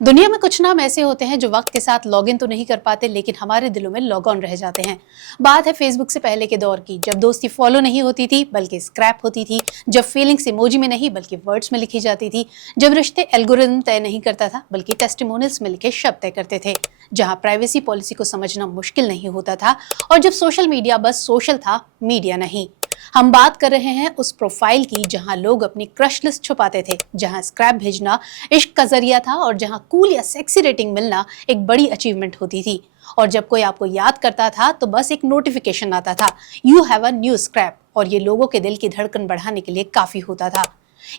दुनिया में कुछ नाम ऐसे होते हैं जो वक्त के साथ लॉगिन तो नहीं कर पाते लेकिन हमारे दिलों में लॉग ऑन रह जाते हैं। बात है फेसबुक से पहले के दौर की, जब दोस्ती फॉलो नहीं होती थी बल्कि स्क्रैप होती थी, जब फीलिंग्स इमोजी में नहीं बल्कि वर्ड्स में लिखी जाती थी, जब रिश्ते एल्गोरिदम तय नहीं करता था बल्कि टेस्टिमोनियल्स में लिखे शब्द तय करते थे, जहां प्राइवेसी पॉलिसी को समझना मुश्किल नहीं होता था और जब सोशल मीडिया बस सोशल था, मीडिया नहीं। हम बात कर रहे हैं उस प्रोफाइल की जहां लोग अपनी क्रश लिस्ट छुपाते थे, जहां स्क्रैप भेजना इश्क का जरिया था और जहां कूल या सेक्सी रेटिंग मिलना एक बड़ी अचीवमेंट होती थी। और जब कोई आपको याद करता था तो बस एक नोटिफिकेशन आता था, you have a new scrap, और ये लोगों के दिल की धड़कन बढ़ाने के लिए काफी होता था।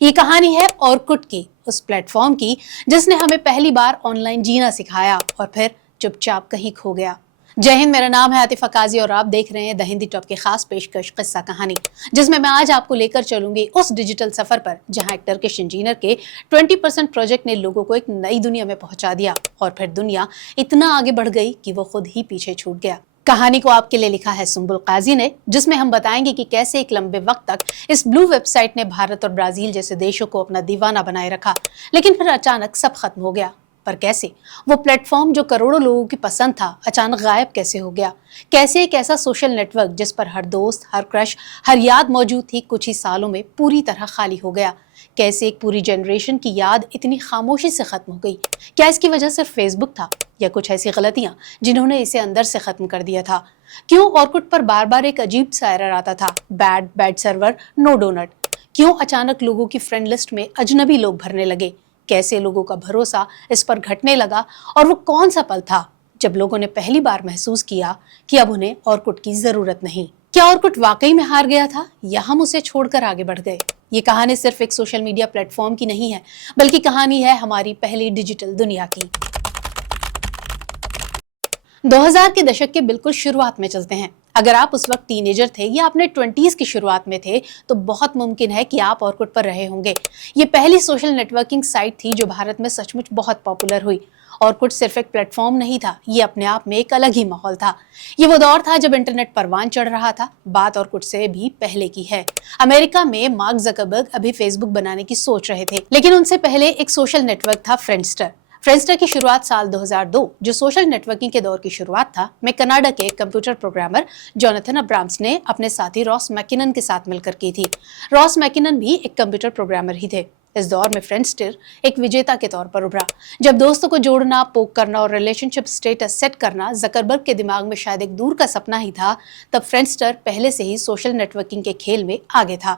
ये कहानी है ऑरकुट की, उस प्लेटफॉर्म की जिसने हमें पहली बार ऑनलाइन जीना सिखाया और फिर चुपचाप कहीं खो गया। जय हिंद, मेरा नाम है आतिफा काजी और आप देख रहे हैं द हिंदी टॉप की खास पेशकश किस्सा कहानी, जिसमें मैं आज आपको लेकर चलूंगी उस डिजिटल सफर पर जहां एक टर्किश इंजीनियर के 20% प्रोजेक्ट ने लोगों को एक नई दुनिया में पहुंचा दिया और फिर दुनिया इतना आगे बढ़ गई कि वो खुद ही पीछे छूट गया। कहानी को आपके लिए लिखा है सुंबुल काजी ने, जिसमें हम बताएंगे कि कैसे एक लंबे वक्त तक इस ब्लू वेबसाइट ने भारत और ब्राजील जैसे देशों को अपना दीवाना बनाए रखा, लेकिन फिर अचानक सब खत्म हो गया। पर कैसे? वो प्लेटफॉर्म जो करोड़ों लोगों की पसंद था अचानक गायब कैसे हो गया? कैसे एक ऐसा सोशल नेटवर्क जिस पर हर दोस्त, हर क्रश, हर याद मौजूद थी, कुछ ही सालों में पूरी तरह खाली हो गया? कैसे एक पूरी जनरेशन की याद इतनी खामोशी से खत्म हो गई? क्या इसकी वजह सिर्फ फेसबुक था या कुछ ऐसी गलतियां जिन्होंने इसे अंदर से खत्म कर दिया था? क्यों ऑरकुट पर बार बार एक अजीब सा एरर आता था, bad bad server, no donut? क्यों अचानक लोगों की फ्रेंड लिस्ट में अजनबी लोग भरने लगे? कैसे लोगों का भरोसा इस पर घटने लगा? और वो कौन सा पल था जब लोगों ने पहली बार महसूस किया कि अब उन्हें ऑरकुट की जरूरत नहीं? क्या ऑरकुट वाकई में हार गया था या हम उसे छोड़कर आगे बढ़ गए? ये कहानी सिर्फ एक सोशल मीडिया प्लेटफॉर्म की नहीं है, बल्कि कहानी है हमारी पहली डिजिटल दुनिया की। 2000 के दशक के बिल्कुल शुरुआत में चलते हैं। अगर आप उस वक्त टीनेजर थे या अपने 20s की शुरुआत में थे तो बहुत मुमकिन है कि आप ऑरकुट पर रहे होंगे। ये पहली सोशल नेटवर्किंग साइट थी जो भारत में सचमुच बहुत पॉपुलर हुई। ऑरकुट सिर्फ एक प्लेटफॉर्म नहीं था, ये अपने आप में एक अलग ही माहौल था। ये वो दौर था जब इंटरनेट परवान चढ़ रहा था। बात ऑरकुट से भी पहले की है। अमेरिका में मार्क जकरबर्ग अभी फेसबुक बनाने की सोच रहे थे, लेकिन उनसे पहले एक सोशल नेटवर्क था, फ्रेंडस्टर। फ्रेंडस्टर की शुरुआत साल 2002, जो सोशल नेटवर्किंग के दौर की शुरुआत था, में कनाडा के कंप्यूटर प्रोग्रामर जोनाथन अब्राम्स ने अपने साथी रॉस मैकिनन के साथ मिलकर की थी। रॉस मैकिनन भी एक कंप्यूटर प्रोग्रामर ही थे। इस दौर में फ्रेंडस्टर एक विजेता के तौर पर उभरा। जब दोस्तों को जोड़ना, पोक करना और रिलेशनशिप स्टेटस सेट करना जकरबर्ग के दिमाग में शायद एक दूर का सपना ही था, तब फ्रेंडस्टर पहले से ही सोशल नेटवर्किंग के खेल में आगे था।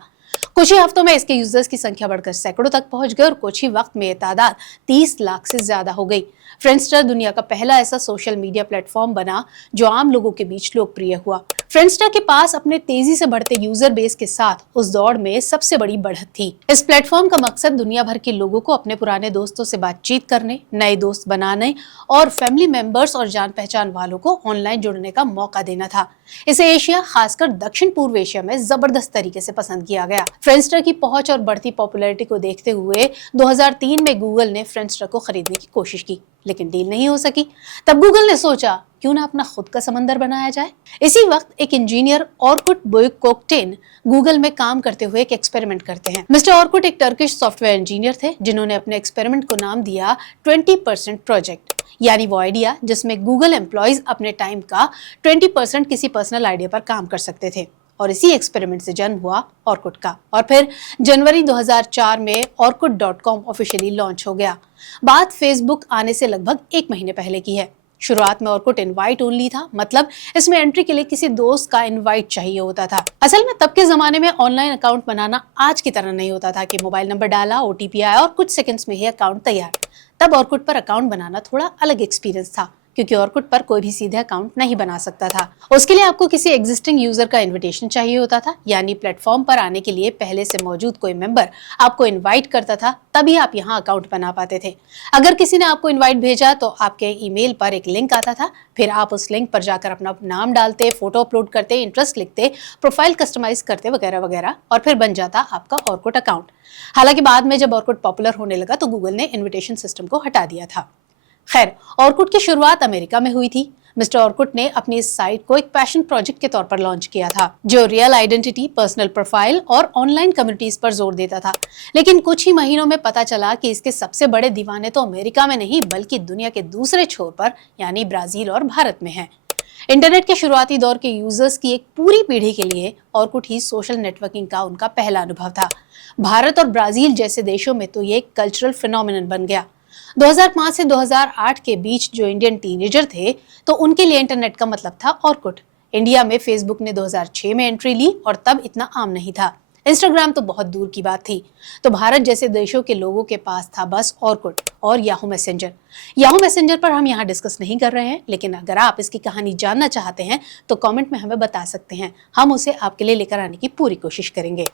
कुछ ही हफ्तों में इसके यूजर्स की संख्या बढ़कर सैकड़ों तक पहुंच गई और कुछ ही वक्त में ये तादाद 30 लाख से ज्यादा हो गई। फ्रेंडस्टर दुनिया का पहला ऐसा सोशल मीडिया प्लेटफॉर्म बना जो आम लोगों के बीच लोकप्रिय हुआ। फ्रेंडस्टर के पास अपने तेजी से बढ़ते यूजर बेस के साथ उस दौड़ में सबसे बड़ी बढ़त थी। इस प्लेटफॉर्म का मकसद दुनिया भर के लोगों को अपने पुराने दोस्तों से बातचीत करने, नए दोस्त बनाने और फैमिली मेंबर्स और जान पहचान वालों को ऑनलाइन जुड़ने का मौका देना था। इसे एशिया, खासकर दक्षिण पूर्व एशिया में जबरदस्त तरीके से पसंद किया गया। फ्रेंडस्टर की पहुंच और बढ़ती पॉपुलैरिटी को देखते हुए 2003 में गूगल ने फ्रेंडस्टर को खरीदने की कोशिश की, लेकिन डील नहीं हो सकी। तब गूगल ने सोचा, क्यों ना अपना खुद का समंदर बनाया जाए। इसी वक्त एक इंजीनियर ऑरकुट बुयकोक्टेन गूगल में काम करते हुए एक एक्सपेरिमेंट करते हैं। मिस्टर ऑरकुट एक टर्किश सॉफ्टवेयर इंजीनियर थे जिन्होंने अपने एक्सपेरिमेंट को नाम दिया 20% प्रोजेक्ट, यानी वो आइडिया जिसमें गूगल एम्प्लॉइज अपने टाइम का 20% किसी पर्सनल आइडिया पर काम कर सकते थे। और इसी एक्सपेरिमेंट से जन्म हुआ ऑरकुट का। और फिर जनवरी 2004 में orkut.com ऑफिशियली लॉन्च हो गया। बात फेसबुक आने से लगभग 1 महीने पहले की है। शुरुआत में ऑरकुट इनवाइट ओनली था, मतलब इसमें एंट्री के लिए किसी दोस्त का इनवाइट चाहिए होता था। असल में तब के जमाने में ऑनलाइन अकाउंट बनाना आज की तरह नहीं होता था कि मोबाइल नंबर डाला, ओटीपी आया और कुछ सेकंड्स में ही अकाउंट तैयार। तब ऑरकुट पर अकाउंट बनाना थोड़ा अलग एक्सपीरियंस था, क्योंकि ऑरकुट पर कोई भी सीधे अकाउंट नहीं बना सकता था। उसके लिए आपको किसी एग्जिस्टिंग यूजर का इनविटेशन चाहिए होता था, यानी प्लेटफॉर्म पर आने के लिए पहले से मौजूद कोई मेंबर आपको इनवाइट करता था, तभी आप यहाँ अकाउंट बना पाते थे। अगर किसी ने आपको इनवाइट भेजा तो आपके ईमेल पर एक लिंक आता था, फिर आप उस लिंक पर जाकर अपना नाम डालते, फोटो अपलोड करते, इंटरेस्ट लिखते, प्रोफाइल कस्टमाइज करते वगैरह वगैरह, और फिर बन जाता आपका ऑरकुट अकाउंट। हालांकि बाद में जब ऑरकुट पॉपुलर होने लगा तो गूगल ने इन्विटेशन सिस्टम को हटा दिया था। खैर, ऑर्कुट की शुरुआत अमेरिका में हुई थी। मिस्टर ऑर्कुट ने अपनी इस साइट को एक पैशन प्रोजेक्ट के तौर पर लॉन्च किया था, जो रियल आइडेंटिटी, पर्सनल प्रोफाइल और ऑनलाइन कम्युनिटीज पर जोर देता था। लेकिन कुछ ही महीनों में पता चला कि इसके सबसे बड़े दीवाने तो अमेरिका में नहीं बल्कि दुनिया के दूसरे छोर पर यानी ब्राजील और भारत में हैं। इंटरनेट के शुरुआती दौर के यूजर्स की एक पूरी पीढ़ी के लिए ऑर्कुट ही सोशल नेटवर्किंग का उनका पहला अनुभव था। भारत और ब्राजील जैसे देशों में तो ये एक कल्चरल फिनोमिनन बन गया। 2005 से 2008 के बीच जो इंडियन टीनेजर थे तो उनके लिए इंटरनेट का मतलब था ऑर्कुट। इंडिया में फेसबुक ने 2006 में एंट्री ली और तब इतना आम नहीं था। इंस्टाग्राम तो बहुत दूर की बात थी। तो भारत जैसे देशों के लोगों के पास था बस ऑर्कुट और याहू मैसेंजर। याहू मैसेंजर पर हम यहाँ डिस्कस नहीं कर रहे हैं, लेकिन अगर आप इसकी कहानी जानना चाहते हैं तो कमेंट में हमें बता सकते हैं। हम उसे आपके लिए लेकर आने की पूरी कोशिश करेंगे।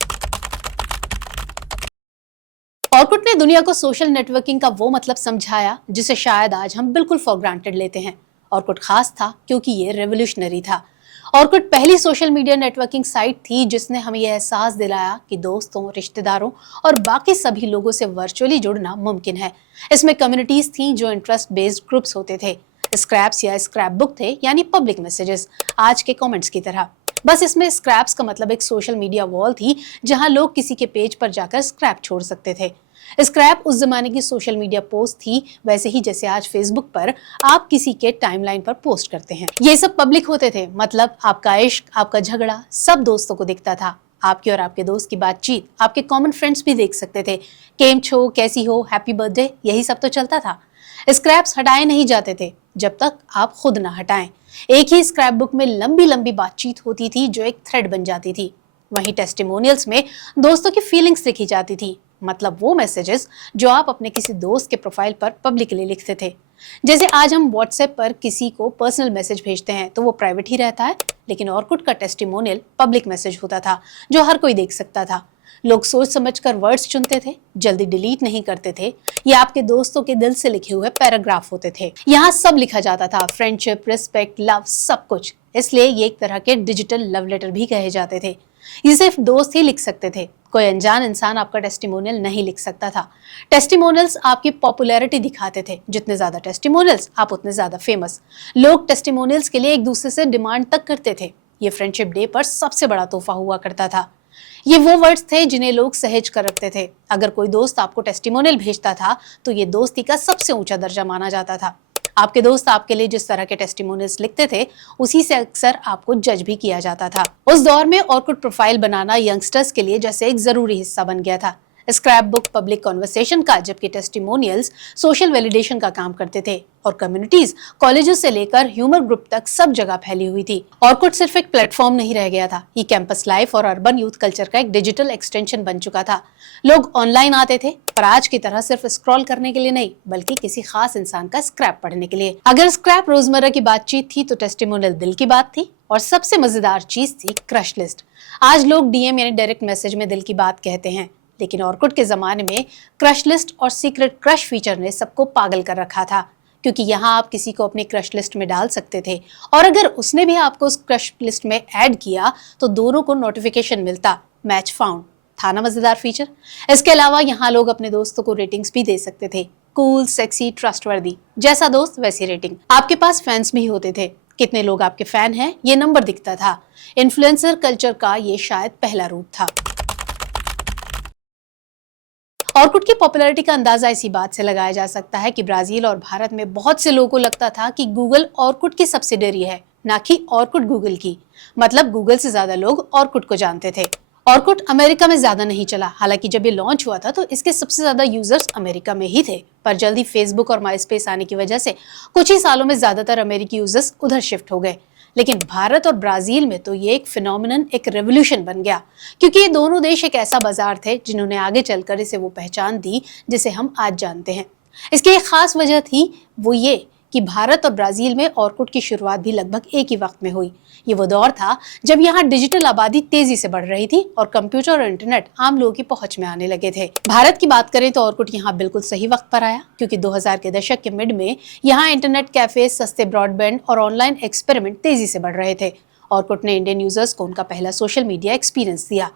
ऑर्कुट ने दुनिया को सोशल नेटवर्किंग का वो मतलब समझाया जिसे शायद आज हम बिल्कुल फॉर ग्रांटेड लेते हैं। ऑर्कुट खास था क्योंकि ये रेवोल्यूशनरी था। ऑर्कुट पहली सोशल मीडिया नेटवर्किंग साइट थी जिसने हमें यह एहसास दिलाया कि दोस्तों, रिश्तेदारों और बाकी सभी लोगों से वर्चुअली जुड़ना मुमकिन है। इसमें कम्युनिटीज थी जो इंटरेस्ट बेस्ड ग्रुप्स होते थे। स्क्रैप्स या स्क्रैप बुक थे यानी पब्लिक मैसेजेस, आज के कमेंट्स की तरह। बस इसमें स्क्रैप्स का मतलब एक सोशल मीडिया वॉल थी जहां लोग किसी के पेज पर जाकर स्क्रैप छोड़ सकते थे। स्क्रैप उस जमाने की सोशल मीडिया पोस्ट थी, वैसे ही जैसे आज फेसबुक पर आप किसी के टाइमलाइन पर पोस्ट करते हैं। ये सब पब्लिक होते थे, मतलब आपका इश्क, आपका झगड़ा सब दोस्तों को दिखता था। आपके और आपके दोस्त की बातचीत आपके कॉमन फ्रेंड्स भी देख सकते थे। केम छो, कैसी हो, हैप्पी बर्थडे, यही सब तो चलता था। स्क्रैप्स हटाए नहीं जाते थे जब तक आप खुद ना हटाएं। एक ही स्क्रैप बुक में लंबी लंबी बातचीत होती थी जो एक थ्रेड बन जाती थी। वहीं टेस्टिमोनियल्स में दोस्तों की फीलिंग्स लिखी जाती थी, मतलब वो मैसेजेस जो आप अपने किसी दोस्त के प्रोफाइल पर पब्लिकली लिखते थे। जैसे आज हम व्हाट्सएप पर किसी को पर्सनल मैसेज भेजते हैं तो वो प्राइवेट ही रहता है, लेकिन ऑर्कुट का टेस्टिमोनियल पब्लिक मैसेज होता था जो हर कोई देख सकता था। लोग सोच समझकर वर्ड्स चुनते थे, जल्दी डिलीट नहीं करते थे। ये आपके दोस्तों के दिल से लिखे हुए पैराग्राफ होते थे। यहाँ सब लिखा जाता था, फ्रेंडशिप, रिस्पेक्ट, लव, सब कुछ। इसलिए ये एक तरह के डिजिटल लव लेटर भी कहे जाते थे। ये सिर्फ दोस्त ही लिख सकते थे, कोई अनजान इंसान आपका टेस्टिमोनियल नहीं लिख सकता था। टेस्टिमोनियल्स आपकी पॉपुलैरिटी दिखाते थे, जितने ज्यादा टेस्टिमोनियल्स आप उतने ज्यादा फेमस। लोग टेस्टिमोनियल्स के लिए एक दूसरे से डिमांड तक करते थे। ये फ्रेंडशिप डे पर सबसे बड़ा तोहफा हुआ करता था। ये वो वर्ड्स थे जिन्हें लोग सहेज कर रखते थे। अगर कोई दोस्त आपको टेस्टिमोनियल भेजता था तो ये दोस्ती का सबसे ऊंचा दर्जा माना जाता था। आपके दोस्त आपके लिए जिस तरह के टेस्टिमोनियल्स लिखते थे उसी से अक्सर आपको जज भी किया जाता था। उस दौर में ऑर्कुट प्रोफाइल बनाना यंगस्टर्स के लिए जैसे एक जरूरी हिस्सा बन गया था। स्क्रैप बुक पब्लिक कॉन्वर्सेशन का, जबकि टेस्टिमोनियल्स सोशल वैलिडेशन का काम करते थे। और कम्युनिटीज कॉलेजेस से लेकर ह्यूमर ग्रुप तक सब जगह फैली हुई थी। ऑर्कुट सिर्फ एक प्लेटफॉर्म नहीं रह गया था, ये कैंपस लाइफ और अर्बन यूथ कल्चर का एक डिजिटल एक्सटेंशन बन चुका था। लोग ऑनलाइन आते थे, पर आज की तरह सिर्फ स्क्रॉल करने के लिए नहीं, बल्कि किसी खास इंसान का स्क्रैप पढ़ने के लिए। अगर स्क्रैप रोजमर्रा की बातचीत थी तो टेस्टिमोनियल दिल की बात थी। और सबसे मजेदार चीज थी क्रश लिस्ट। आज लोग डीएम यानी डायरेक्ट मैसेज में दिल की बात कहते हैं, लेकिन ऑर्कुट के जमाने में क्रश लिस्ट और सीक्रेट क्रश फीचर ने सबको पागल कर रखा था, क्योंकि यहाँ आप किसी को अपनी क्रश लिस्ट में डाल सकते थे और अगर उसने भी आपको उस क्रश लिस्ट में ऐड किया तो दोनों को नोटिफिकेशन मिलता, मैच फाउंड। था ना मजेदार फीचर। इसके अलावा यहाँ लोग अपने दोस्तों को रेटिंग्स भी दे सकते थे, कूल, सेक्सी, ट्रस्टवर्दी, जैसा दोस्त वैसी रेटिंग। आपके पास फैंस भी होते थे, कितने लोग आपके फैन हैं ये नंबर दिखता था। इन्फ्लुएंसर कल्चर का ये शायद पहला रूप था। ऑर्कुट की पॉपुलैरिटी का अंदाजा इसी बात से लगाया जा सकता है कि ब्राजील और भारत में बहुत से लोगों को लगता था कि गूगल ऑर्कुट की सब्सिडरी है, ना कि ऑर्कुट गूगल की। मतलब गूगल से ज्यादा लोग ऑर्कुट को जानते थे। ऑर्कुट अमेरिका में ज्यादा नहीं चला, हालांकि जब ये लॉन्च हुआ था तो इसके सबसे ज्यादा यूजर्स अमेरिका में ही थे, पर जल्दी फेसबुक और माइस्पेस आने की वजह से कुछ ही सालों में ज्यादातर अमेरिकी यूजर्स उधर शिफ्ट हो गए। लेकिन भारत और ब्राजील में तो ये एक फिनोमिनन, एक रेवोल्यूशन बन गया, क्योंकि ये दोनों देश एक ऐसा बाजार थे जिन्होंने आगे चलकर इसे वो पहचान दी जिसे हम आज जानते हैं। इसकी एक खास वजह थी वो ये कि भारत और ब्राजील में ऑर्कुट की शुरुआत भी लगभग एक ही वक्त में हुई। ये वो दौर था जब यहाँ डिजिटल आबादी तेजी से बढ़ रही थी और कंप्यूटर और इंटरनेट आम लोगों की पहुंच में आने लगे थे। भारत की बात करें तो ऑर्कुट यहाँ बिल्कुल सही वक्त पर आया, क्योंकि 2000 के दशक के मिड में यहाँ इंटरनेट कैफे, सस्ते ब्रॉडबैंड और ऑनलाइन एक्सपेरिमेंट तेजी से बढ़ रहे थे। ऑर्कुट ने इंडियन यूजर्स को उनका पहला सोशल मीडिया एक्सपीरियंस दिया।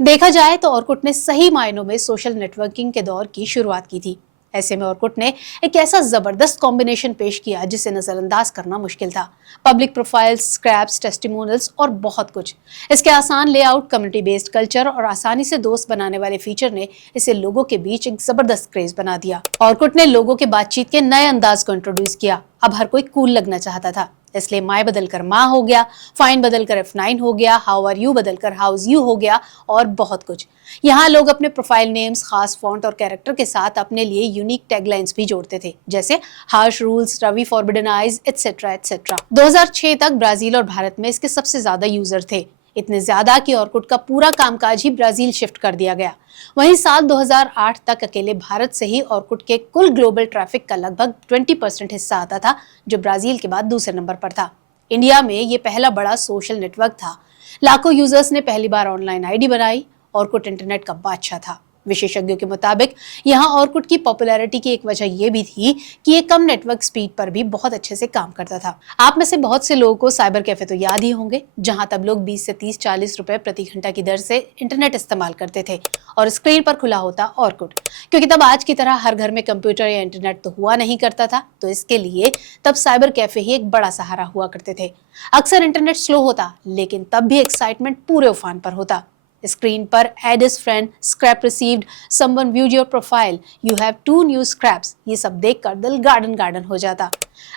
देखा जाए तो ऑर्कुट ने सही मायनों में सोशल नेटवर्किंग के दौर की शुरुआत की थी। ऐसे में ऑर्कुट ने एक ऐसा जबरदस्त कॉम्बिनेशन पेश किया जिसे नजरअंदाज करना मुश्किल था। पब्लिक प्रोफाइल्स, स्क्रैप्स, टेस्टिमोनियल्स और बहुत कुछ। इसके आसान लेआउट, कम्युनिटी बेस्ड कल्चर और आसानी से दोस्त बनाने वाले फीचर ने इसे लोगों के बीच एक जबरदस्त क्रेज बना दिया। ऑर्कुट ने लोगों के बातचीत के नए अंदाज को इंट्रोड्यूस किया। अब हर कोई कूल लगना चाहता था, इसलिए माय बदलकर माँ हो गया, फाइन बदलकर F9 हो गया, हाउ आर यू बदलकर हाउस यू हो गया और बहुत कुछ। यहाँ लोग अपने प्रोफाइल नेम्स, खास फॉन्ट और कैरेक्टर के साथ अपने लिए यूनिक टैगलाइंस भी जोड़ते थे, जैसे हार्श रूल्स, रवि फॉरबिडन आइज, एटसेट्रा एटसेट्रा। 2006 तक ब्राजील और भारत में इसके सबसे ज्यादा यूजर थे, इतने ज्यादा कि ऑर्कुट का पूरा कामकाज ही ब्राजील शिफ्ट कर दिया गया। वहीं साल 2008 तक अकेले भारत से ही ऑर्कुट के कुल ग्लोबल ट्रैफिक का लगभग 20% हिस्सा आता था, जो ब्राजील के बाद दूसरे नंबर पर था। इंडिया में ये पहला बड़ा सोशल नेटवर्क था। लाखों यूजर्स ने पहली बार ऑनलाइन आईडी बनाई। ऑर्कुट इंटरनेट का बादशाह था। विशेषज्ञों के मुताबिक यहाँ ऑर्कुट की पॉपुलैरिटी की एक वजह यह भी थी कि ये कम नेटवर्क स्पीड पर भी बहुत अच्छे से काम करता था। आप में से बहुत से लोगों को साइबर कैफे तो याद ही होंगे, जहां तब लोग 20 से 30-40 रुपए प्रति घंटा की दर से इंटरनेट इस्तेमाल करते थे और स्क्रीन पर खुला होता ऑर्कुट, क्योंकि तब आज की तरह हर घर में कंप्यूटर या इंटरनेट तो हुआ नहीं करता था, तो इसके लिए तब साइबर कैफे ही एक बड़ा सहारा हुआ करते थे। अक्सर इंटरनेट स्लो होता, लेकिन तब भी एक्साइटमेंट पूरे उफान पर होता। स्क्रीन पर add is friend, scrap received, someone viewed your profile, you have 2 new scraps, ये सब देखकर दिल गार्डन गार्डन हो जाता।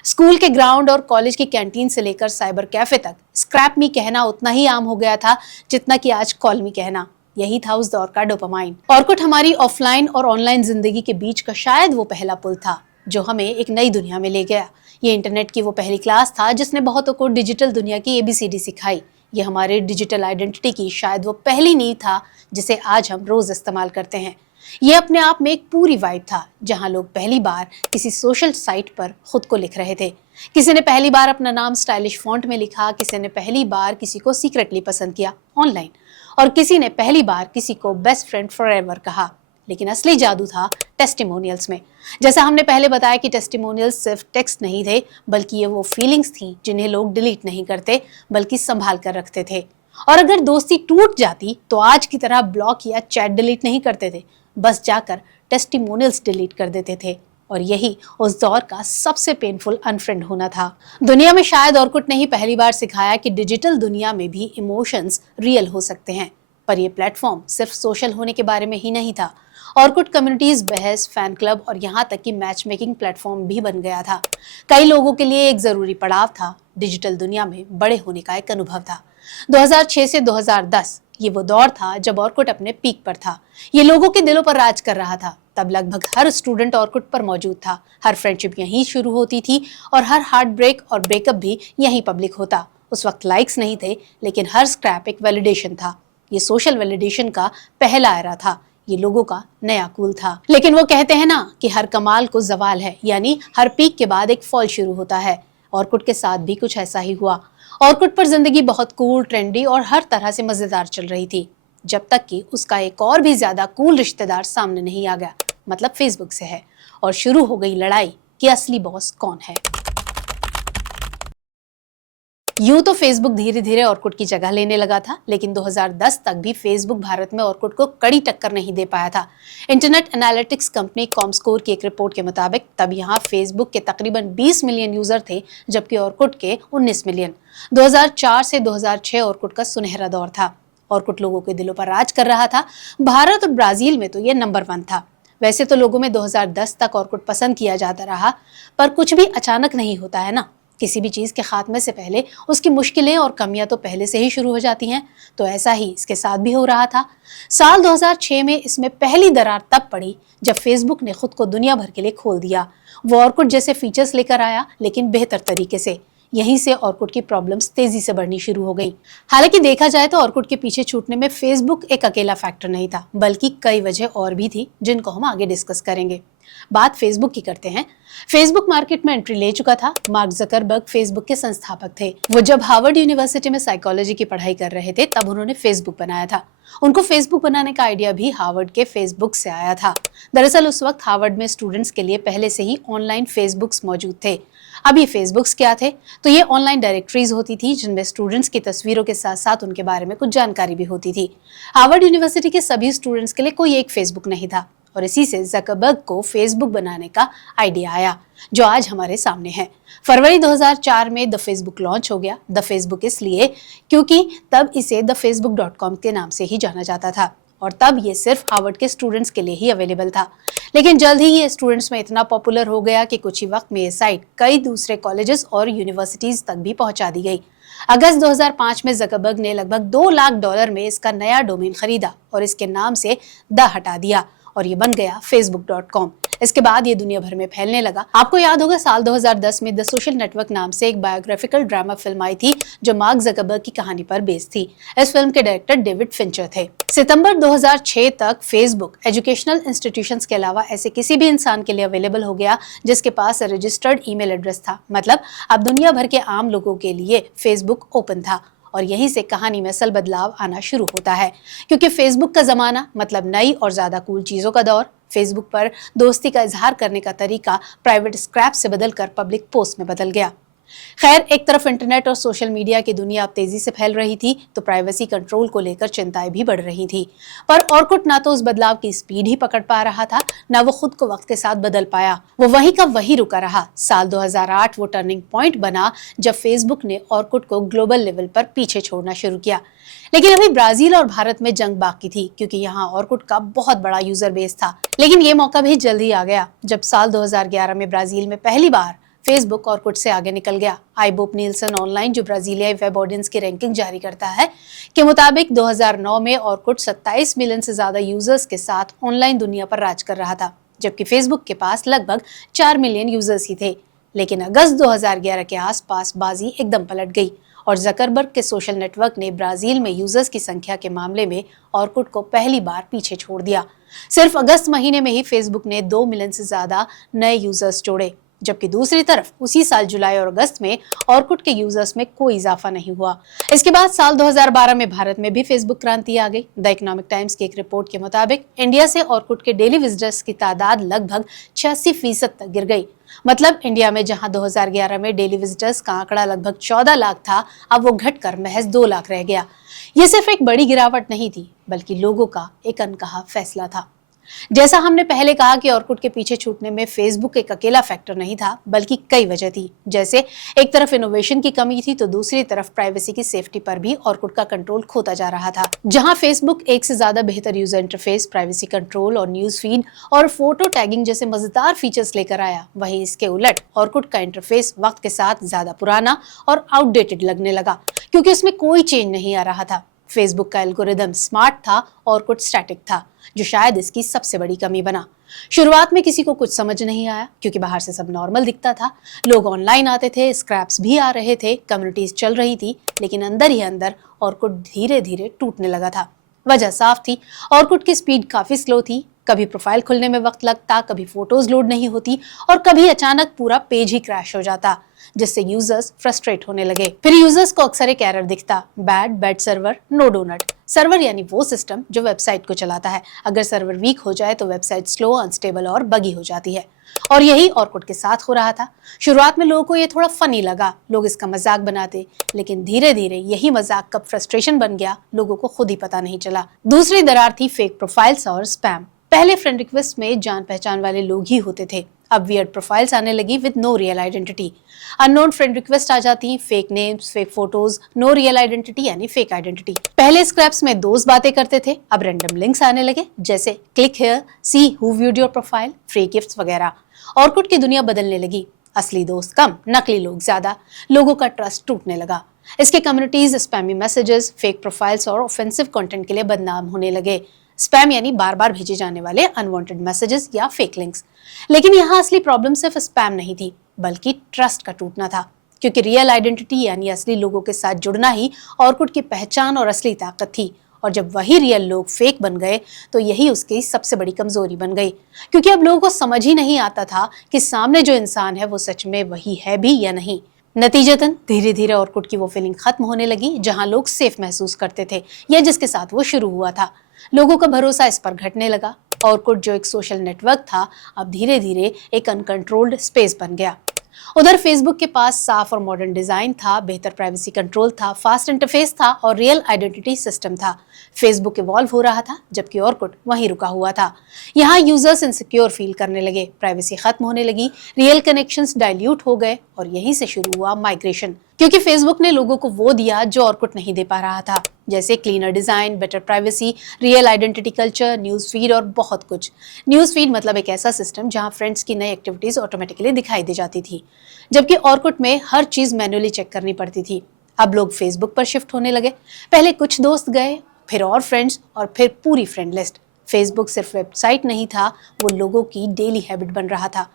स्कूल के ग्राउंड और कॉलेज की कैंटीन से लेकर साइबर कैफे तक स्क्रैप मी कहना उतना ही आम हो गया था जितना कि आज कॉल मी कहना। यही था उस दौर का डोपामाइन। ऑर्कुट हमारी ऑफलाइन और ऑनलाइन जिंदगी के बीच का शायद वो पहला पुल था जो हमें एक नई दुनिया में ले गया। ये इंटरनेट की वो पहली क्लास था जिसने बहुतों को डिजिटल दुनिया की ABCD सिखाई। ये हमारे डिजिटल आइडेंटिटी की शायद वो पहली नींव था जिसे आज हम रोज इस्तेमाल करते हैं। ये अपने आप में एक पूरी वाइब था, जहां लोग पहली बार किसी सोशल साइट पर खुद को लिख रहे थे। किसी ने पहली बार अपना नाम स्टाइलिश फॉन्ट में लिखा, किसी ने पहली बार किसी को सीक्रेटली पसंद किया ऑनलाइन, और किसी ने पहली बार किसी को बेस्ट फ्रेंड फॉरएवर कहा। लेकिन असली जादू था टेस्टिमोनियल्स में। जैसा हमने पहले बताया कि टेस्टिमोनियल्स सिर्फ टेक्स्ट नहीं थे, बल्कि ये वो फीलिंग्स थी जिन्हें लोग डिलीट नहीं करते बल्कि संभाल कर रखते थे। और अगर दोस्ती टूट जाती तो आज की तरह ब्लॉक या चैट डिलीट नहीं करते थे, बस जाकर टेस्टिमोनियल्स डिलीट कर देते थे। और यही उस दौर का सबसे पेनफुल अनफ्रेंड होना था। दुनिया में शायद ऑर्कुट ने ही पहली बार सिखाया कि डिजिटल दुनिया में भी इमोशंस रियल हो सकते हैं। पर यह प्लेटफॉर्म सिर्फ सोशल होने के बारे में ही नहीं था। ऑर्कुट कम्युनिटीज, बहस, फैन क्लब और यहाँ तक कि मैच मेकिंग प्लेटफॉर्म भी बन गया था। कई लोगों के लिए एक जरूरी पड़ाव था। डिजिटल दुनिया में बड़े होने का एक अनुभव था। 2006 से 2010 ये वो दौर था जब ऑर्कुट अपने पीक पर था। ये लोगों के दिलों पर राज कर रहा था। तब लगभग हर स्टूडेंट ऑर्कुट पर मौजूद था। हर फ्रेंडशिप यहीं शुरू होती थी और हर हार्ट ब्रेक और ब्रेकअप भी यहीं पब्लिक होता। उस वक्त लाइक्स नहीं थे, लेकिन हर स्क्रैप एक वैलिडेशन था। ये सोशल वैलिडेशन का पहला एरा था। ये लोगों का नया कूल था। लेकिन वो कहते हैं ना कि हर कमाल को जवाल है, यानी हर पीक के बाद एक फॉल शुरू होता है। ऑर्कुट के साथ भी कुछ ऐसा ही हुआ। ऑर्कुट पर जिंदगी बहुत कूल, ट्रेंडी और हर तरह से मजेदार चल रही थी, जब तक कि उसका एक और भी ज्यादा कूल रिश्तेदार सामने नहीं आ गया, मतलब फेसबुक से है। और शुरू हो गई लड़ाई कि असली बॉस कौन है। यूं तो फेसबुक धीरे धीरे ऑर्कुट की जगह लेने लगा था, लेकिन 2010 तक भी फेसबुक भारत में ऑर्कुट को कड़ी टक्कर नहीं दे पाया था। इंटरनेट एनालिटिक्स कंपनी कॉमस्कोर की एक रिपोर्ट के मुताबिक तब यहाँ फेसबुक के तकरीबन 20 मिलियन यूजर थे, जबकि ऑर्कुट के 19 मिलियन। 2004 से 2006 ऑर्कुट का सुनहरा दौर था। ऑर्कुट लोगों के दिलों पर राज कर रहा था। भारत और ब्राजील में तो ये नंबर 1 था। वैसे तो लोगों में 2010 तक ऑर्कुट पसंद किया जाता रहा, पर कुछ भी अचानक नहीं होता है ना। किसी भी चीज के खात्मे से पहले उसकी मुश्किलें और कमियां तो पहले से ही शुरू हो जाती हैं। तो ऐसा ही इसके साथ भी हो रहा था। साल 2006 में इसमें पहली दरार तब पड़ी जब फेसबुक ने खुद को दुनिया भर के लिए खोल दिया। वो ऑर्कुट जैसे फीचर्स लेकर आया, लेकिन बेहतर तरीके से। यहीं से ऑर्कुट की प्रॉब्लम्स तेजी से बढ़नी शुरू हो गई। हालांकि देखा जाए तो ऑर्कुट के पीछे छूटने में फेसबुक एक अकेला फैक्टर नहीं था, बल्कि कई वजह और भी थी जिनको हम आगे डिस्कस करेंगे। बात फेसबुक की करते हैं। फेसबुक मार्केट में एंट्री ले चुका था। मार्क जकरबर्ग फेसबुक के संस्थापक थे। वो जब हार्वर्ड यूनिवर्सिटी में साइकोलॉजी की पढ़ाई कर रहे थे, तब उन्होंने फेसबुक बनाया था। उनको फेसबुक बनाने का आइडिया भी हार्वर्ड के फेसबुक से आया था। दरअसल उस वक्त हार्वर्ड में स्टूडेंट्स के लिए पहले से ही ऑनलाइन फेसबुक्स मौजूद थे। अब ये फेसबुक्स क्या थे? तो ये ऑनलाइन डायरेक्टरीज होती थी जिनमें स्टूडेंट्स की तस्वीरों के साथ साथ उनके बारे में कुछ जानकारी भी होती थी। हार्वर्ड यूनिवर्सिटी के सभी स्टूडेंट्स के लिए कोई एक फेसबुक नहीं था। और इसी से जकरबर्ग को फेसबुक बनाने का आइडिया आया, जो आज हमारे सामने है। फरवरी 2004 में द फेसबुक लॉन्च हो गया। द फेसबुक इसलिए क्योंकि तब इसे द facebook.com के नाम से ही जाना जाता था और तब ये सिर्फ हार्वर्ड के स्टूडेंट्स के लिए ही अवेलेबल था। लेकिन जल्द ही ये स्टूडेंट्स में इतना पॉपुलर हो गया कि कुछ ही वक्त में ये साइट कई दूसरे कॉलेजेस और यूनिवर्सिटीज तक भी पहुंचा दी गई। अगस्त 2005 में जकरबर्ग ने लगभग $2 लाख में इसका नया डोमेन खरीदा और इसके नाम से द हटा दिया और ये बन गया facebook.com। इसके बाद ये दुनिया भर में फैलने लगा। आपको याद होगा साल 2010 में द सोशल नेटवर्क नाम से एक बायोग्राफिकल ड्रामा फिल्म आई थी जो मार्क जकरबर्ग की कहानी पर बेस्ड थी। इस फिल्म के डायरेक्टर डेविड फिंचर थे। सितंबर 2006 तक फेसबुक एजुकेशनल इंस्टीट्यूशंस के अलावा ऐसे किसी भी इंसान के लिए अवेलेबल हो गया जिसके पास रजिस्टर्ड ईमेल एड्रेस था। मतलब अब दुनिया भर के आम लोगों के लिए फेसबुक ओपन था और यहीं से कहानी में असल बदलाव आना शुरू होता है, क्योंकि फेसबुक का जमाना मतलब नई और ज्यादा कूल चीजों का दौर। फेसबुक पर दोस्ती का इजहार करने का तरीका प्राइवेट स्क्रैप से बदलकर पब्लिक पोस्ट में बदल गया। खैर, एक तरफ इंटरनेट और सोशल मीडिया की दुनिया अब तेजी से फैल रही थी तो प्राइवेसी कंट्रोल को लेकर चिंताएं भी बढ़ रही थी। पर ऑर्कुट ना तो उस बदलाव की स्पीड ही पकड़ पा रहा था, ना वो खुद को वक्त के साथ बदल पाया। वो वहीं का वहीं रुका रहा। साल 2008 वो टर्निंग पॉइंट बना जब फेसबुक ने ऑर्कुट को ग्लोबल लेवल पर पीछे छोड़ना शुरू किया। लेकिन अभी ब्राजील और भारत में जंग बाकी थी, क्योंकि यहाँ ऑर्कुट का बहुत बड़ा यूजर बेस था। लेकिन ये मौका भी जल्दी आ गया जब साल 2011 में ब्राजील में पहली बार फेसबुक ऑर्कुट से आगे निकल गया। आईबोप नीलसन ऑनलाइन, जो ब्राजीलियाई वेब ऑडियंस की रैंकिंग जारी करता है, के मुताबिक 2009 में ऑर्कुट 27 मिलियन से ज्यादा यूजर्स के साथ ऑनलाइन दुनिया पर राज कर रहा था, जबकि फेसबुक के पास लगभग 4 मिलियन यूजर्स ही थे। लेकिन अगस्त 2011 के आसपास बाजी एकदम पलट गई और जकरबर्ग के सोशल नेटवर्क ने ब्राजील में यूजर्स की संख्या के मामले में ऑर्कुट को पहली बार पीछे छोड़ दिया। सिर्फ अगस्त महीने में ही फेसबुक ने 2 मिलियन से ज्यादा नए यूजर्स जोड़े, जबकि दूसरी तरफ उसी साल जुलाई और अगस्त में ऑर्कुट के यूजर्स में कोई इजाफा नहीं हुआ। इसके बाद साल 2012 में भारत में भी फेसबुक क्रांति आ गई। द इकोनॉमिक टाइम्स की एक रिपोर्ट के मुताबिक इंडिया से ऑर्कुट के डेली विजिटर्स की तादाद लगभग 86% तक गिर गई। मतलब इंडिया में जहां 2011 में डेली विजिटर्स का आंकड़ा लगभग 14 लाख था, अब वो घटकर महज 2 लाख रह गया। ये सिर्फ एक बड़ी गिरावट नहीं थी, बल्कि लोगों का एक अनकहा फैसला था। जैसा हमने पहले कहा कि ऑर्कुट के पीछे छूटने में फेसबुक एक अकेला फैक्टर नहीं था, बल्कि कई वजह थी। जैसे एक तरफ इनोवेशन की कमी थी तो दूसरी तरफ प्राइवेसी की सेफ्टी पर भी ऑर्कुट का कंट्रोल खोता जा रहा था। जहां फेसबुक एक से ज्यादा बेहतर यूजर इंटरफेस, प्राइवेसी कंट्रोल और न्यूज फीड और फोटो टैगिंग जैसे मजेदार फीचर्स लेकर आया, वहीं इसके उलट ऑर्कुट का इंटरफेस वक्त के साथ ज्यादा पुराना और आउटडेटेड लगने लगा, क्योंकि इसमें कोई चेंज नहीं आ रहा था। फेसबुक का एल्गोरिदम स्मार्ट था, ऑर्कुट स्टैटिक था, जो शायद इसकी सबसे बड़ी कमी बना। शुरुआत में किसी को कुछ समझ नहीं आया, क्योंकि बाहर से सब नॉर्मल दिखता था। लोग ऑनलाइन आते थे, स्क्रैप्स भी आ रहे थे, कम्युनिटीज चल रही थी, लेकिन अंदर ही अंदर ऑर्कुट धीरे धीरे टूटने लगा था। वजह साफ थी, ऑर्कुट की स्पीड काफी स्लो थी। कभी प्रोफाइल खुलने में वक्त लगता, कभी फोटोज लोड नहीं होती और कभी अचानक पूरा पेज ही क्रैश हो जाता, जिससे यूजर्स फ्रस्ट्रेट होने लगे। फिर यूजर्स को अक्सर एक एरर दिखता, bad server, no donut. Server यानी वो सिस्टम जो वेबसाइट को चलाता है। अगर सर्वर वीक हो जाए तो वेबसाइट स्लो, अनस्टेबल और बगी हो जाती है। और यही ऑर्कुट के साथ हो रहा था। शुरुआत में लोगों को ये थोड़ा फनी लगा, लोग इसका मजाक बनाते, लेकिन धीरे धीरे यही मजाक कब फ्रस्ट्रेशन बन गया, लोगों को खुद ही पता नहीं चला। दूसरी दरार थी फेक प्रोफाइल्स और स्पैम। पहले फ्रेंड रिक्वेस्ट में जान पहचान वाले लोग ही होते थे, अब वियर्ड प्रोफाइल्स आने लगी with no real identity. Unknown friend request आ जाती, fake names, fake photos, no real identity यानी फेक आइडेंटिटी। पहले स्क्रैप्स में दोस्त बातें करते थे, अब रैंडम लिंक्स आने लगे, जैसे click here, see who viewed your profile, free gifts वगैरह। ऑर्कुट की दुनिया बदलने लगी, असली दोस्त कम, नकली लोग ज्यादा। लोगों का ट्रस्ट टूटने लगा। इसके communities spammy messages, fake profiles और ऑफेंसिव कंटेंट के लिए बदनाम होने लगे। स्पैम यानी बार बार भेजे जाने वाले अनवांटेड मैसेजेस या फेक लिंक्स। लेकिन यहाँ असली प्रॉब्लम सिर्फ स्पैम नहीं थी, बल्कि ट्रस्ट का टूटना था, क्योंकि रियल आइडेंटिटी यानी असली लोगों के साथ जुड़ना ही ऑर्कुट की पहचान और असली ताकत थी। और जब वही रियल लोग फेक बन गए तो यही उसकी सबसे बड़ी कमजोरी बन गई, क्योंकि अब लोगों को समझ ही नहीं आता था कि सामने जो इंसान है वो सच में वही है भी या नहीं। नतीजतन धीरे धीरे ऑर्कुट की वो फीलिंग खत्म होने लगी जहां लोग सेफ महसूस करते थे या जिसके साथ वो शुरू हुआ था। लोगों का भरोसा इस पर घटने लगा। ऑर्कुट जो एक सोशल नेटवर्क था, अब धीरे धीरे एक अनकंट्रोल्ड स्पेस बन गया। उधर फेसबुक के पास साफ और मॉडर्न डिजाइन था, बेहतर प्राइवेसी कंट्रोल था, फास्ट इंटरफेस था और रियल आइडेंटिटी सिस्टम था। फेसबुक इवॉल्व हो रहा था जबकि ऑरकुट वहीं रुका हुआ था। यहाँ यूजर्स इनसिक्योर फील करने लगे, प्राइवेसी खत्म होने लगी, रियल कनेक्शंस डाइल्यूट हो गए और यहीं से शुरू हुआ माइग्रेशन। क्योंकि फेसबुक ने लोगों को वो दिया जो ऑरकुट नहीं दे पा रहा था, जैसे cleaner design, better privacy, real identity culture, news feed और बहुत कुछ। न्यूज फीड मतलब एक ऐसा सिस्टम जहां फ्रेंड्स की नई एक्टिविटीज ऑटोमेटिकली दिखाई दे जाती थी, जबकि ऑरकुट में हर चीज मैन्युअली चेक करनी पड़ती थी। अब लोग फेसबुक पर शिफ्ट होने लगे। पहले कुछ दोस्त गए, फिर और फ्रेंड्स और फिर पूरी फ्रेंड लिस्ट। फेसबुक सिर्फ वेबसाइट नहीं था, वो लोगों की डेली हैबिट बन रहा था।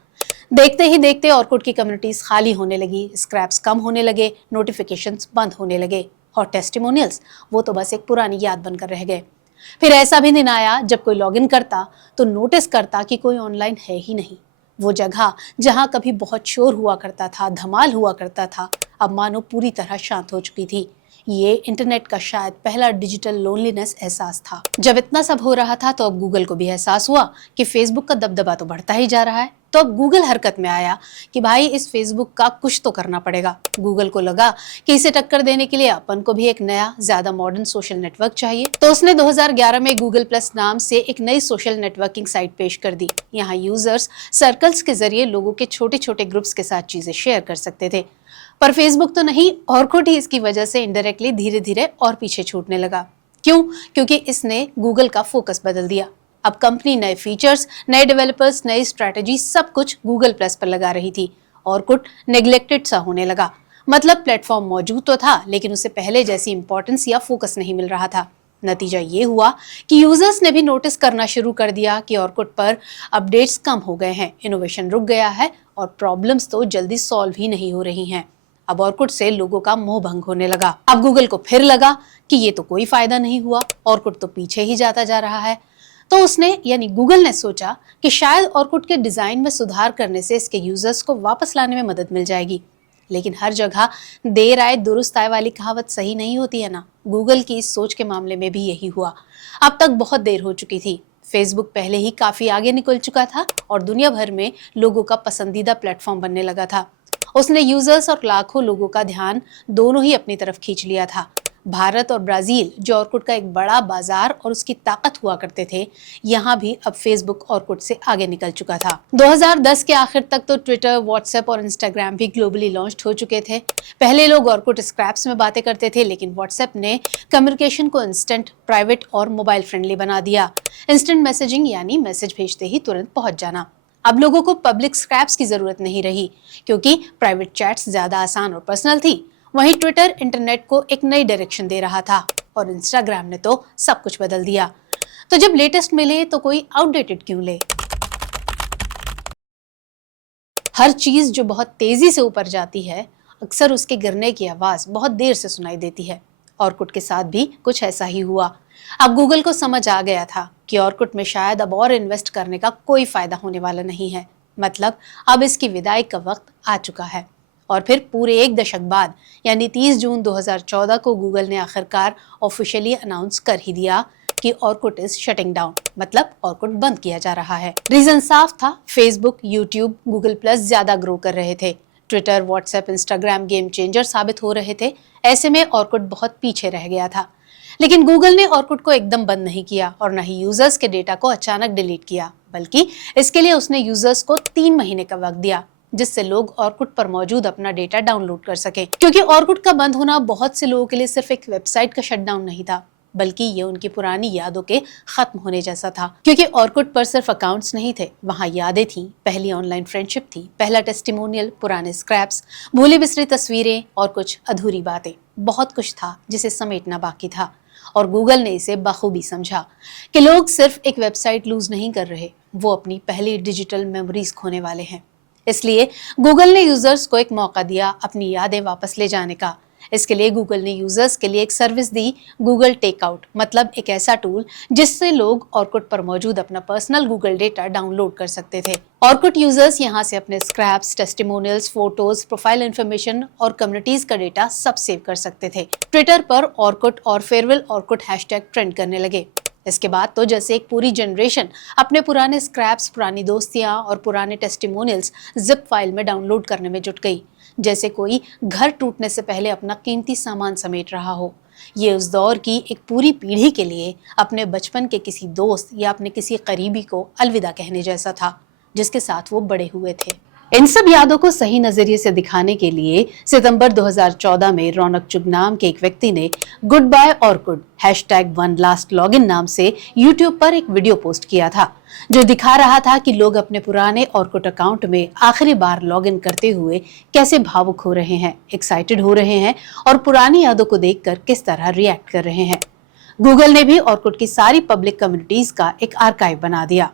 देखते ही देखते ऑरकुट की कम्युनिटीज खाली होने लगी, स्क्रैप्स कम होने लगे, नोटिफिकेशंस बंद होने लगे और टेस्टिमोनियल्स वो तो बस एक पुरानी याद बनकर रह गए। फिर ऐसा भी दिन आया जब कोई लॉगिन करता तो नोटिस करता कि कोई ऑनलाइन है ही नहीं। वो जगह जहां कभी बहुत शोर हुआ करता था, धमाल हुआ करता था, अब मानो पूरी तरह शांत हो चुकी थी। ये इंटरनेट का शायद पहला डिजिटल लोनलीनेस एहसास था। जब इतना सब हो रहा था तो अब गूगल को भी एहसास हुआ कि फेसबुक का दबदबा तो बढ़ता ही जा रहा है। तो अब गूगल हरकत में आया कि भाई इस फेसबुक का कुछ तो करना पड़ेगा। गूगल को लगा कि इसे टक्कर देने के लिए अपन को भी एक नया ज्यादा मॉडर्न सोशल नेटवर्क चाहिए। तो उसने 2011 में गूगल प्लस नाम से एक नई सोशल नेटवर्किंग साइट पेश कर दी। यहाँ यूजर्स सर्कल्स के जरिए लोगों के छोटे छोटे ग्रुप्स के साथ चीजें शेयर कर सकते थे। पर फेसबुक तो नहीं, ऑरकुट ही इसकी वजह से इनडायरेक्टली धीरे धीरे और पीछे छूटने लगा। क्यों? क्योंकि इसने गूगल का फोकस बदल दिया। अब कंपनी नए फीचर्स, नए डेवलपर्स, नई स्ट्रैटेजी सब कुछ गूगल प्लस पर लगा रही थी। ऑरकुट नेग्लेक्टेड सा होने लगा। मतलब प्लेटफॉर्म मौजूद तो था लेकिन उसे पहले जैसी इंपॉर्टेंस या फोकस नहीं मिल रहा था। नतीजा ये हुआ कि यूजर्स ने भी नोटिस करना शुरू कर दिया कि ऑरकुट पर अपडेट्स कम हो गए हैं, इनोवेशन रुक गया है और प्रॉब्लम्स तो जल्दी सॉल्व ही नहीं हो रही हैं। अब ऑरकुट से लोगों का मोह भंग होने लगा। अब गूगल को फिर लगा कि ये तो कोई फायदा नहीं हुआ, ऑरकुट तो पीछे ही जाता जा रहा है। तो उसने यानी गूगल ने सोचा कि शायद ऑरकुट के डिजाइन में सुधार करने से इसके यूजर्स को वापस लाने में मदद मिल जाएगी। लेकिन हर जगह देर आए दुरुस्त आए वाली कहावत सही नहीं होती है ना। गूगल की इस सोच के मामले में भी यही हुआ। अब तक बहुत देर हो चुकी थी। फेसबुक पहले ही काफी आगे निकल चुका था और दुनिया भर में लोगों का पसंदीदा प्लेटफॉर्म बनने लगा था। उसने यूजर्स और लाखों लोगों का ध्यान दोनों ही अपनी तरफ खींच लिया था। भारत और ब्राजील, जो ऑरकुट का एक बड़ा बाजार और उसकी ताकत हुआ करते थे, यहाँ भी अब फेसबुक ऑरकुट से आगे निकल चुका था। 2010 के आखिर तक तो ट्विटर, व्हाट्सएप और इंस्टाग्राम भी ग्लोबली लॉन्च हो चुके थे। पहले लोग ऑरकुट स्क्रैप्स में बातें करते थे, लेकिन व्हाट्सएप ने कम्युनिकेशन को इंस्टेंट, प्राइवेट और मोबाइल फ्रेंडली बना दिया। इंस्टेंट मैसेजिंग यानी मैसेज भेजते ही तुरंत पहुंच जाना। अब लोगों को पब्लिक स्क्रैप्स की जरूरत नहीं रही क्योंकि प्राइवेट चैट्स ज्यादा आसान और पर्सनल थी। वहीं ट्विटर इंटरनेट को एक नई डायरेक्शन दे रहा था और इंस्टाग्राम ने तो सब कुछ बदल दिया। तो जब लेटेस्ट मिले तो कोई आउटडेटेड क्यों ले? हर चीज जो बहुत तेजी से ऊपर जाती है, अक्सर उसके गिरने की आवाज बहुत देर से सुनाई देती है। ऑरकुट के साथ भी कुछ ऐसा ही हुआ। अब गूगल को समझ आ गया था कि ऑरकुट में शायद अब और इन्वेस्ट करने का कोई फायदा होने वाला नहीं है। मतलब अब इसकी विदाई का वक्त आ चुका है। और फिर पूरे एक दशक बाद यानी 30 जून 2014 को गूगल ने आखिरकार ऑफिशियली अनाउंस कर ही दिया कि ऑरकुट इज शटिंग डाउन। मतलब ऑरकुट बंद किया जा रहा है। रीजन साफ था, फेसबुक, यूट्यूब, गूगल प्लस ज्यादा ग्रो कर रहे थे। Twitter, WhatsApp, Instagram game changer साबित हो रहे थे। ऐसे में ऑरकुट बहुत पीछे रह गया था। लेकिन गूगल ने ऑरकुट को एकदम बंद नहीं किया और न ही यूजर्स के डेटा को अचानक डिलीट किया, बल्कि इसके लिए उसने यूजर्स को 3 महीने का वक्त दिया, जिससे लोग ऑरकुट पर मौजूद अपना डेटा डाउनलोड कर सके। क्योंकि ऑरकुट का बंद होना बहुत से लोगों के लिए सिर्फ एक वेबसाइट का शटडाउन नहीं था, बल्कि ये उनकी पुरानी यादों के खत्म होने जैसा था। क्योंकि ऑरकुट पर सिर्फ अकाउंट्स नहीं थे, वहाँ यादें थी, पहली ऑनलाइन फ्रेंडशिप थी, पहला टेस्टिमोनियल, पुराने स्क्रैप्स, भूली बिसरी तस्वीरें और कुछ अधूरी बातें। बहुत कुछ था जिसे समेटना बाकी था और गूगल ने इसे बखूबी समझा कि लोग सिर्फ एक वेबसाइट लूज नहीं कर रहे, वो अपनी पहली डिजिटल मेमोरीज खोने वाले हैं। इसलिए गूगल ने यूजर्स को एक मौका दिया अपनी यादें वापस ले जाने का। इसके लिए गूगल ने यूजर्स के लिए एक सर्विस दी, गूगल टेकआउट। मतलब एक ऐसा टूल जिससे लोग ऑरकुट पर मौजूद अपना पर्सनल गूगल डेटा डाउनलोड कर सकते थे। ऑरकुट यूजर्स यहाँ से अपने scraps, testimonials, photos, profile information और कम्युनिटीज का डेटा सब सेव कर सकते थे। ट्विटर पर ऑरकुट और फेयरवेल ऑरकुट हैशटैग ट्रेंड करने लगे। इसके बाद तो जैसे एक पूरी जनरेशन अपने पुराने स्क्रैप्स, पुरानी दोस्तियां और पुराने टेस्टिमोनियल्स जिप फाइल में डाउनलोड करने में जुट गई, जैसे कोई घर टूटने से पहले अपना कीमती सामान समेट रहा हो। ये उस दौर की एक पूरी पीढ़ी के लिए अपने बचपन के किसी दोस्त या अपने किसी करीबी को अलविदा कहने जैसा था, जिसके साथ वो बड़े हुए थे। इन सब यादों को सही नजरिए से दिखाने के लिए सितंबर 2014 में रौनक चुग नाम के एक व्यक्ति ने गुड बाय ऑर्कुट #OneLastLogin नाम से यूट्यूब पर एक वीडियो पोस्ट किया था, जो दिखा रहा था कि लोग अपने पुराने ऑर्कुट अकाउंट में आखिरी बार लॉगिन करते हुए कैसे भावुक हो रहे हैं, एक्साइटेड हो रहे हैं और पुरानी यादों को देखकर किस तरह रिएक्ट कर रहे हैं। गूगल ने भी ऑर्कुट की सारी पब्लिक कम्युनिटीज का एक आर्काइव बना दिया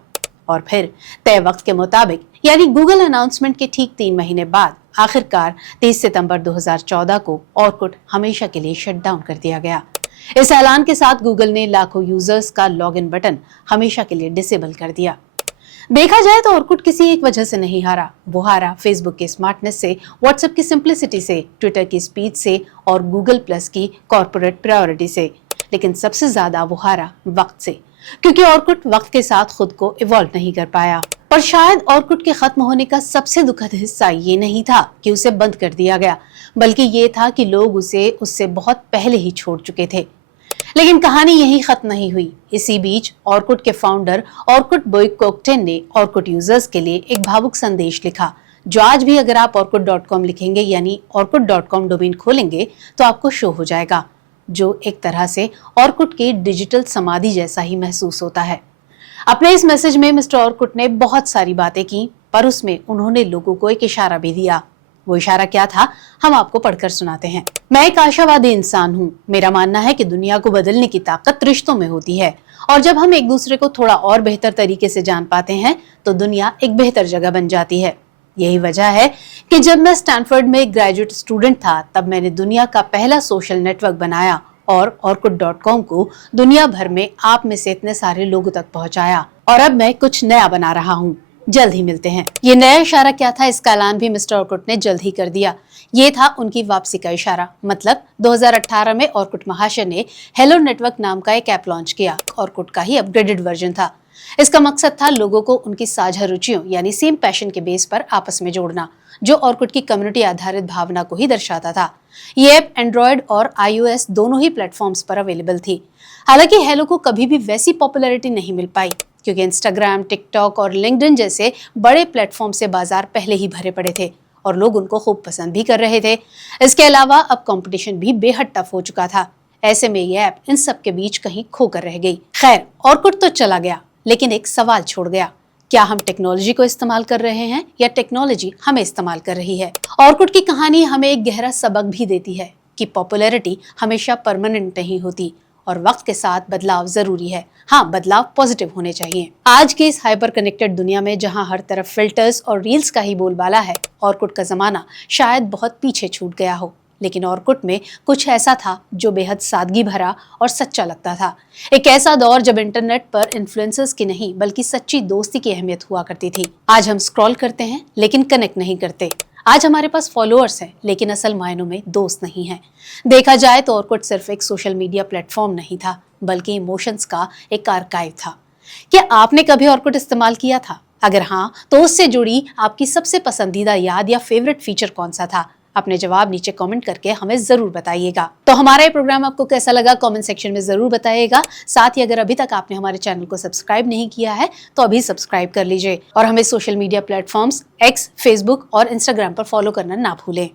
और फिर तय वक्त के मुताबिक यानी गूगल अनाउंसमेंट के ठीक 3 महीने बाद आखिरकार 30 सितंबर 2014 को ऑर्कुट हमेशा के लिए शट डाउन कर दिया गया। इस ऐलान के साथ गूगल ने लाखों यूजर्स का लॉगिन बटन हमेशा के लिए डिसेबल कर दिया। देखा जाए तो ऑर्कुट किसी एक वजह से नहीं हारा। वो हारा फेसबुक के स्मार्टनेस से, व्हाट्सएप की सिंप्लिसिटी से, ट्विटर की स्पीड से और गूगल प्लस की कॉर्पोरेट प्रायोरिटी से। लेकिन सबसे ज्यादा वो हारा वक्त से, क्योंकि ऑर्कुट वक्त के साथ खुद को इवॉल्व नहीं कर पाया। पर शायद ऑर्कुट के खत्म होने का सबसे दुखद हिस्सा ये नहीं था कि उसे बंद कर दिया गया, बल्कि ये था कि लोग उसे उससे बहुत पहले ही छोड़ चुके थे। लेकिन कहानी यही खत्म नहीं हुई। इसी बीच ऑर्कुट के फाउंडर ऑर्कुट बोइक कोकटेन ने ऑर्कुट यूजर्स के लिए एक भावुक संदेश लिखा, जो आज भी अगर आप orkut.com लिखेंगे यानी orkut.com डोमेन खोलेंगे तो आपको शो हो जाएगा, जो एक तरह से ऑर्कुट की डिजिटल समाधि जैसा ही महसूस होता है। अपने इस मैसेज में मिस्टर ऑर्कुट ने बहुत सारी बातें की, पर उसमें उन्होंने लोगों को एक इशारा भी दिया। वो इशारा क्या था, हम आपको पढ़कर सुनाते हैं। मैं एक आशावादी इंसान हूँ। मेरा मानना है कि दुनिया को बदलने की ताकत रिश्तों में होती है, और जब हम एक दूसरे को थोड़ा और बेहतर तरीके से जान पाते हैं तो दुनिया एक बेहतर जगह बन जाती है। यही वजह है कि जब मैं स्टैनफोर्ड में ग्रेजुएट स्टूडेंट था, तब मैंने दुनिया का पहला सोशल नेटवर्क बनाया और orkut.com को दुनिया भर में आप में से इतने सारे लोगों तक पहुंचाया। और अब मैं कुछ नया बना रहा हूँ। जल्द ही मिलते हैं। ये नया इशारा क्या था, इसका ऐलान भी मिस्टर ऑर्कुट ने जल्द ही कर दिया। ये था उनकी वापसी का इशारा। मतलब 2018 में ऑर्कुट महाशय ने हेलो नेटवर्क नाम का एक ऐप लॉन्च किया। ऑर्कुट का ही अपग्रेडेड वर्जन था। इसका मकसद था लोगों को उनकी साझा रुचियों यानी सेम पैशन के बेस पर आपस में जोड़ना, जो ऑर्कुट की कम्युनिटी आधारित भावना को ही दर्शाता था। ये ऐप एंड्रॉयड और iOS दोनों ही प्लेटफॉर्म्स पर अवेलेबल थी। हालांकि हेलो को कभी भी वैसी पॉपुलैरिटी नहीं मिल पाई, क्योंकि इंस्टाग्राम, टिकटॉक और लिंक्डइन जैसे बड़े प्लेटफॉर्म से बाजार पहले ही भरे पड़े थे और लोग उनको खूब पसंद भी कर रहे थे। इसके अलावा अब कंपटीशन भी बेहद टफ हो चुका था। ऐसे में ये ऐप इन सब के बीच कहीं खोकर रह गई। खैर, ऑर्कुट तो चला गया, लेकिन एक सवाल छोड़ गया। क्या हम टेक्नोलॉजी को इस्तेमाल कर रहे हैं या टेक्नोलॉजी हमें इस्तेमाल कर रही है? ऑर्कुट की कहानी हमें एक गहरा सबक भी देती है कि पॉपुलैरिटी हमेशा परमानेंट नहीं होती और वक्त के साथ बदलाव जरूरी है। हाँ, बदलाव पॉजिटिव होने चाहिए। आज के इस हाइपर कनेक्टेड दुनिया में जहाँ हर तरफ फिल्टर्स और रील्स का ही बोलबाला है, ऑर्कुट का जमाना शायद बहुत पीछे छूट गया हो। लेकिन ऑर्कुट में कुछ ऐसा था जो बेहद सादगी भरा और सच्चा लगता था। एक ऐसा दौर जब इंटरनेट पर इन्फ्लुएंसर्स की नहीं बल्कि सच्ची दोस्ती की अहमियत हुआ करती थी। आज हम स्क्रॉल करते हैं लेकिन कनेक्ट नहीं करते। आज हमारे पास फॉलोअर्स हैं लेकिन असल मायनों में दोस्त नहीं हैं। देखा जाए तो ऑर्कुट सिर्फ एक सोशल मीडिया प्लेटफॉर्म नहीं था, बल्कि इमोशंस का एक आर्काइव था। क्या आपने कभी ऑर्कुट इस्तेमाल किया था? अगर हाँ, तो उससे जुड़ी आपकी सबसे पसंदीदा याद या फेवरेट फीचर कौन सा था? अपने जवाब नीचे कमेंट करके हमें जरूर बताइएगा। तो हमारा ये प्रोग्राम आपको कैसा लगा कमेंट सेक्शन में जरूर बताइएगा। साथ ही अगर अभी तक आपने हमारे चैनल को सब्सक्राइब नहीं किया है तो अभी सब्सक्राइब कर लीजिए और हमें social media platforms X, Facebook और इंस्टाग्राम पर फॉलो करना ना भूलें।